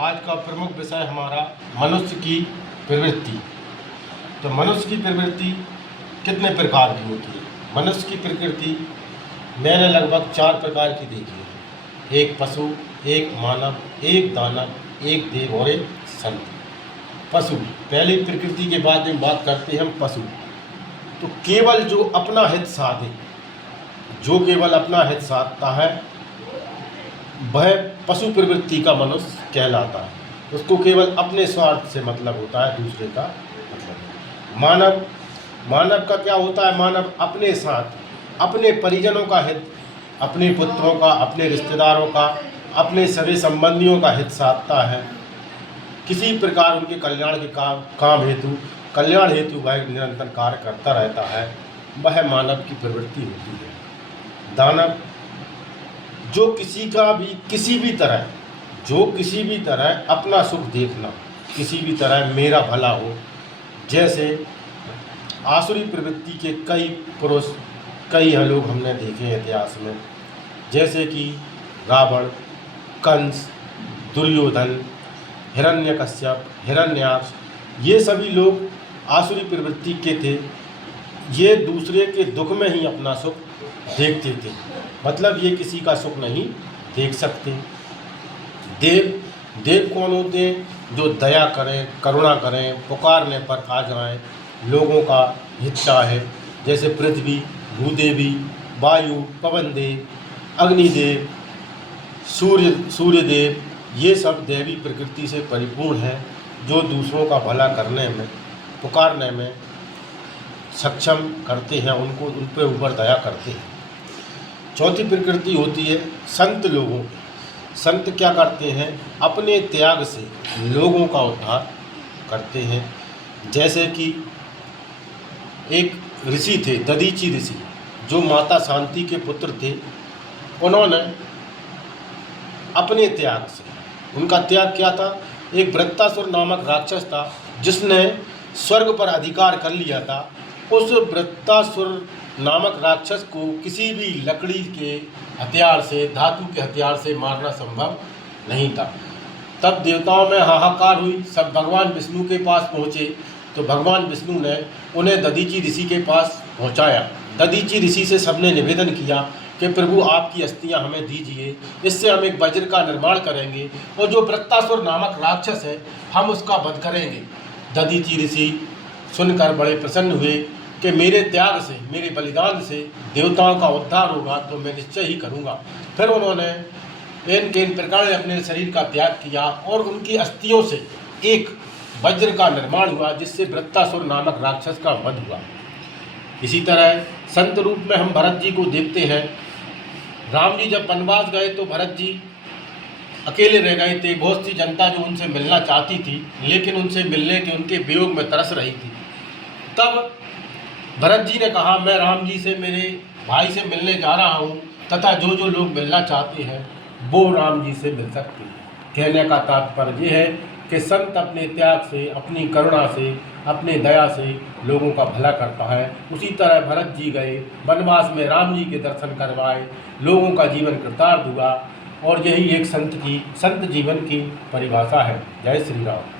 आज का प्रमुख विषय हमारा मनुष्य की प्रवृत्ति। तो मनुष्य की प्रवृत्ति कितने प्रकार की होती है? मनुष्य की प्रकृति मैंने लगभग 4 प्रकार की देखी है। एक पशु, एक मानव, एक दानव, एक देव और एक संत। पशु पहली प्रकृति के बाद में बात करते हैं हम पशु। तो केवल जो अपना हित साधे, जो केवल अपना हित साधता है वह पशु प्रवृत्ति का मनुष्य कहलाता है। उसको केवल अपने स्वार्थ से मतलब होता है, दूसरे का मतलब। मानव का क्या होता है? मानव अपने साथ अपने परिजनों का हित, अपने पुत्रों का, अपने रिश्तेदारों का, अपने सभी संबंधियों का हित साधता है। किसी प्रकार उनके कल्याण के काम हेतु, कल्याण हेतु वह निरंतर कार्य करता रहता है। वह मानव की प्रवृत्ति होती है। दानव जो किसी भी तरह अपना सुख देखना, किसी भी तरह मेरा भला हो। जैसे आसुरी प्रवृत्ति के कई पुरुष, कई लोग हमने देखे हैं इतिहास में, जैसे कि रावण, कंस, दुर्योधन, हिरण्यकश्यप, हिरण्याक्ष, ये सभी लोग आसुरी प्रवृत्ति के थे। ये दूसरे के दुख में ही अपना सुख देखते थे, मतलब ये किसी का सुख नहीं देख सकते। देव कौन होते हैं? जो दया करें, करुणा करें, पुकारने पर आ जाएं, लोगों का हित चाहे। जैसे पृथ्वी, भूदेवी, वायु, पवन देव, अग्निदेव, सूर्यदेव, ये सब दैवी प्रकृति से परिपूर्ण है, जो दूसरों का भला करने में, पुकारने में सक्षम करते हैं, उनको उन पर ऊपर दया करते हैं। चौथी प्रकृति होती है संत लोगों की। संत क्या करते हैं? अपने त्याग से लोगों का उद्धार करते हैं। जैसे कि एक ऋषि थे, दधीचि ऋषि, जो माता शांति के पुत्र थे। उन्होंने अपने त्याग से, उनका त्याग क्या था? एक वृत्तासुर नामक राक्षस था, जिसने स्वर्ग पर अधिकार कर लिया था। उस वृत्तासुर नामक राक्षस को किसी भी लकड़ी के हथियार से, धातु के हथियार से मारना संभव नहीं था। तब देवताओं में हाहाकार हुई, सब भगवान विष्णु के पास पहुँचे। तो भगवान विष्णु ने उन्हें दधीचि ऋषि के पास पहुँचाया। दधीचि ऋषि से सबने निवेदन किया कि प्रभु आपकी अस्थियां हमें दीजिए, इससे हम एक वज्र का निर्माण करेंगे और जो वृत्तासुर नामक राक्षस है हम उसका वध करेंगे। दधीचि ऋषि सुनकर बड़े प्रसन्न हुए कि मेरे त्याग से, मेरे बलिदान से देवताओं का उद्धार होगा, तो मैं निश्चय ही करूँगा। फिर उन्होंने इन प्रकार अपने शरीर का त्याग किया और उनकी अस्थियों से एक वज्र का निर्माण हुआ, जिससे वृत्तासुर नामक राक्षस का वध हुआ। इसी तरह संत रूप में हम भरत जी को देखते हैं। राम जी जब वनवास गए तो भरत जी अकेले रह गए थे। बहुत सी जनता जो उनसे मिलना चाहती थी, लेकिन उनसे मिलने के, उनके वियोग में तरस रही थी। तब भरत जी ने कहा, मैं राम जी से, मेरे भाई से मिलने जा रहा हूँ, तथा जो जो लोग मिलना चाहते हैं वो राम जी से मिल सकते हैं। कहने का तात्पर्य ये है कि संत अपने त्याग से, अपनी करुणा से, अपने दया से लोगों का भला करता है। उसी तरह भरत जी गए वनवास में, राम जी के दर्शन करवाए, लोगों का जीवन कृतार्थ हुआ। और यही एक संत जीवन की परिभाषा है। जय श्री राम।